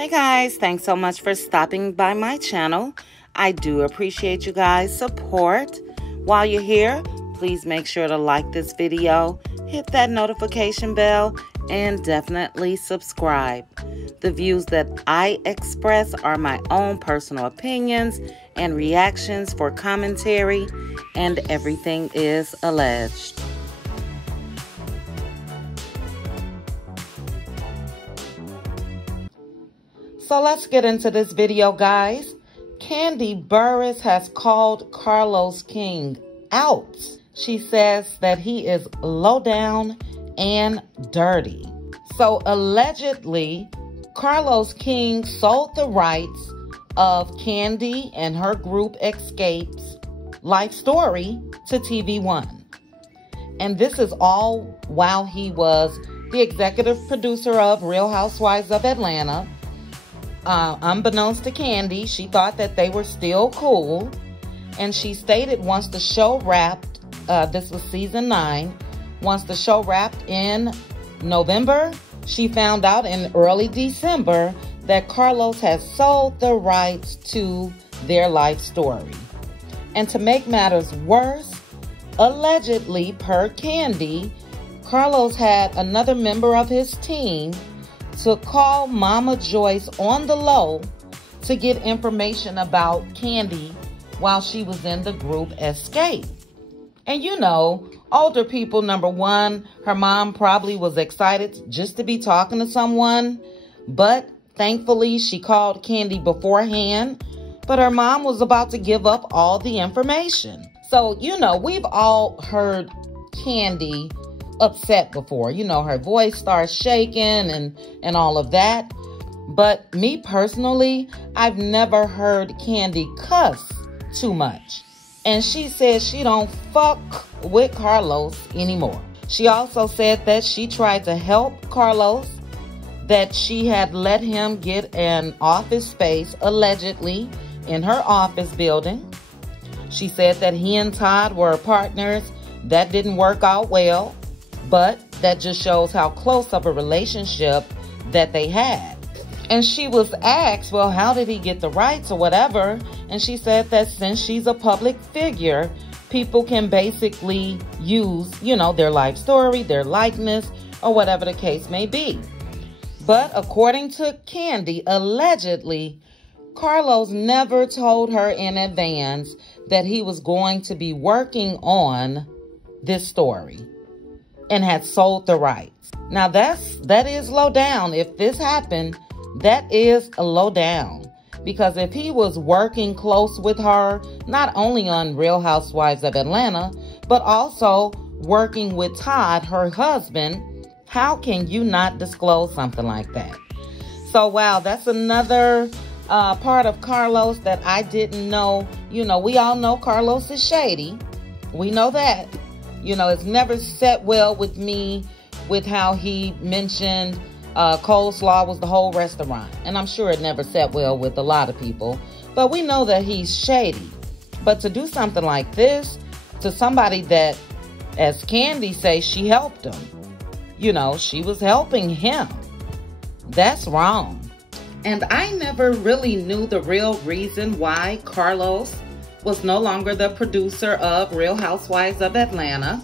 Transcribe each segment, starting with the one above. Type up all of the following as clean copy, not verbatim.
Hey guys, thanks so much for stopping by my channel. I do appreciate you guys' support. While you're here, please make sure to like this video, hit that notification bell, and definitely subscribe. The views that I express are my own personal opinions and reactions for commentary, and everything is alleged. So let's get into this video, guys. Kandi Burruss has called Carlos King out. She says that he is low down and dirty. So allegedly, Carlos King sold the rights of Kandi and her group Escape's life story to TV1. And this is all while he was the executive producer of Real Housewives of Atlanta. Unbeknownst to Kandi, she thought that they were still cool. And she stated once the show wrapped, this was season 9, once the show wrapped in November, she found out in early December that Carlos has sold the rights to their life story. And to make matters worse, allegedly, per Kandi, Carlos had another member of his team to call Mama Joyce on the low to get information about Kandi while she was in the group Escape. And you know, older people, number one, her mom probably was excited just to be talking to someone, but thankfully she called Kandi beforehand, but her mom was about to give up all the information. So, you know, we've all heard Kandi upset before. You know, her voice starts shaking and all of that. But me personally, I've never heard Kandi cuss too much. And she said she don't fuck with Carlos anymore. She also said that she tried to help Carlos, that she had let him get an office space, allegedly, in her office building. She said that he and Todd were partners. That didn't work out well. But that just shows how close of a relationship that they had. And she was asked, well, how did he get the rights or whatever? And she said that since she's a public figure, people can basically use, you know, their life story, their likeness, or whatever the case may be. But according to Kandi, allegedly, Carlos never told her in advance that he was going to be working on this story and had sold the rights. Now that is low down. If this happened, that is a low down. Because if he was working close with her, not only on Real Housewives of Atlanta, but also working with Todd, her husband, how can you not disclose something like that? So wow, that's another part of Carlos that I didn't know. You know, we all know Carlos is shady. We know that. You know, it's never set well with me with how he mentioned coleslaw was the whole restaurant. And I'm sure it never set well with a lot of people. But we know that he's shady. But to do something like this to somebody that, as Kandi says, she helped him. You know, she was helping him. That's wrong. And I never really knew the real reason why Carlos was no longer the producer of Real Housewives of Atlanta.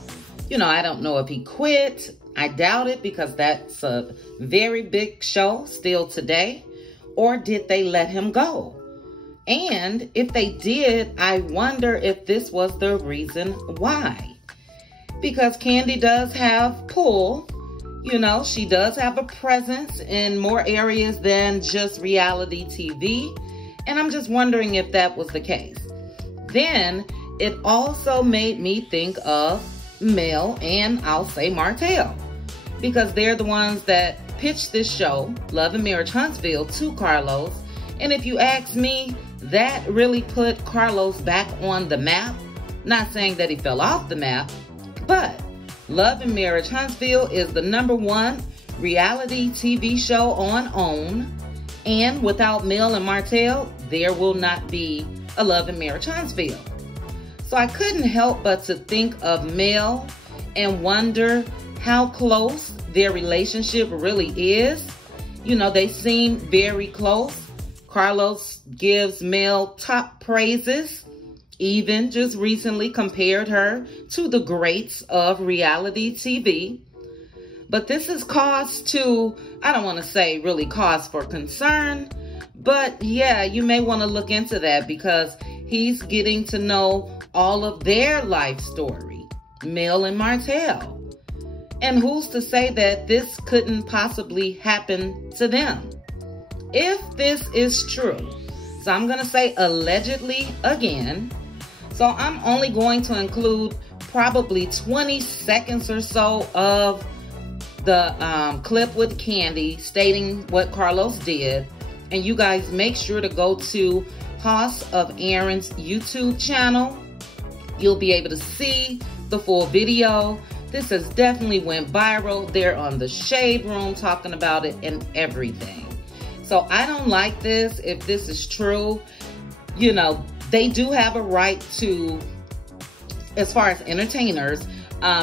You know, I don't know if he quit. I doubt it, because that's a very big show still today. Or did they let him go? And if they did, I wonder if this was the reason why. Because Kandi does have pull. You know, she does have a presence in more areas than just reality TV. And I'm just wondering if that was the case. Then it also made me think of Mel and I'll say Martell, because they're the ones that pitched this show, Love and Marriage Huntsville, to Carlos. And if you ask me, that really put Carlos back on the map. Not saying that he fell off the map, but Love and Marriage Huntsville is the #1 reality TV show on OWN. And without Mel and Martell, there will not be a Love and Marriage Huntsville. So I couldn't help but to think of Mel and wonder how close their relationship really is. You know, they seem very close. Carlos gives Mel top praises, even just recently compared her to the greats of reality TV. But this is cause to, I don't want to say really cause for concern, but yeah, you may want to look into that because he's getting to know all of their life story, Mel and Martell. And who's to say that this couldn't possibly happen to them? If this is true, so I'm going to say allegedly again. So I'm only going to include probably 20 seconds or so of the clip with Kandi stating what Carlos did. And you guys make sure to go to House of Aaron's YouTube channel. You'll be able to see the full video. This has definitely went viral. They're on the Shade Room talking about it and everything. So I don't like this. If this is true, you know, they do have a right to, as far as entertainers,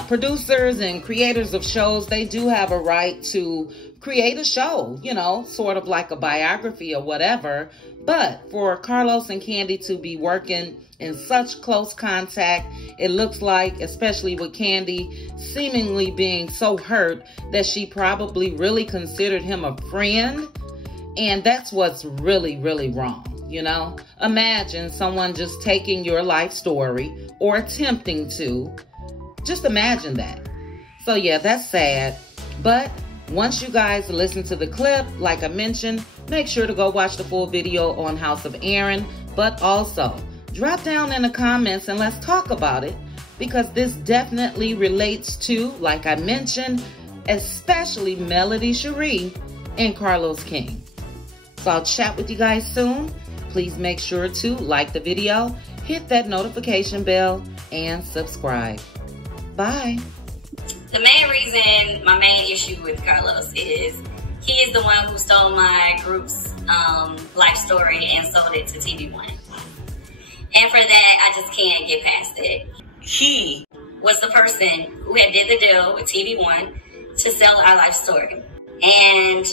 producers and creators of shows, they do have a right to create a show, you know, sort of like a biography or whatever. But for Carlos and Kandi to be working in such close contact, it looks like, especially with Kandi seemingly being so hurt that she probably really considered him a friend. And that's what's really, really wrong, you know? Imagine someone just taking your life story or attempting to. Just imagine that. So yeah, that's sad. But once you guys listen to the clip, like I mentioned, make sure to go watch the full video on House of Aaron. But also, drop down in the comments and let's talk about it. Because this definitely relates to, like I mentioned, especially Melody Cherie and Carlos King. So I'll chat with you guys soon. Please make sure to like the video, hit that notification bell, and subscribe. Bye. The main reason, my main issue with Carlos is he is the one who stole my group's life story and sold it to TV One. And for that, I just can't get past it. He was the person who had did the deal with TV One to sell our life story. And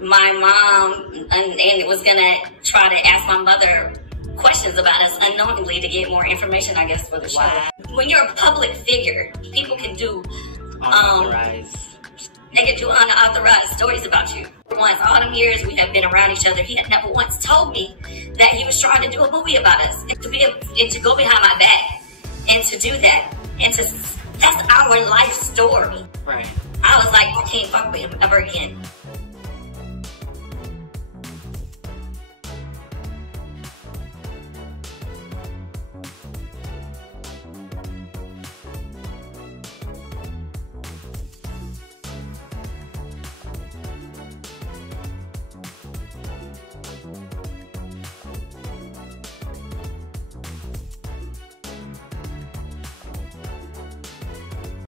my mom and was gonna try to ask my mother questions about us unknowingly to get more information, I guess, for the show. Wow. When you're a public figure, people can do they can do unauthorized stories about you. Once all them years we have been around each other, he had never once told me that he was trying to do a movie about us. And to be able to go behind my back and to do that and to that's our life story. Right. I was like, I can't fuck with him ever again.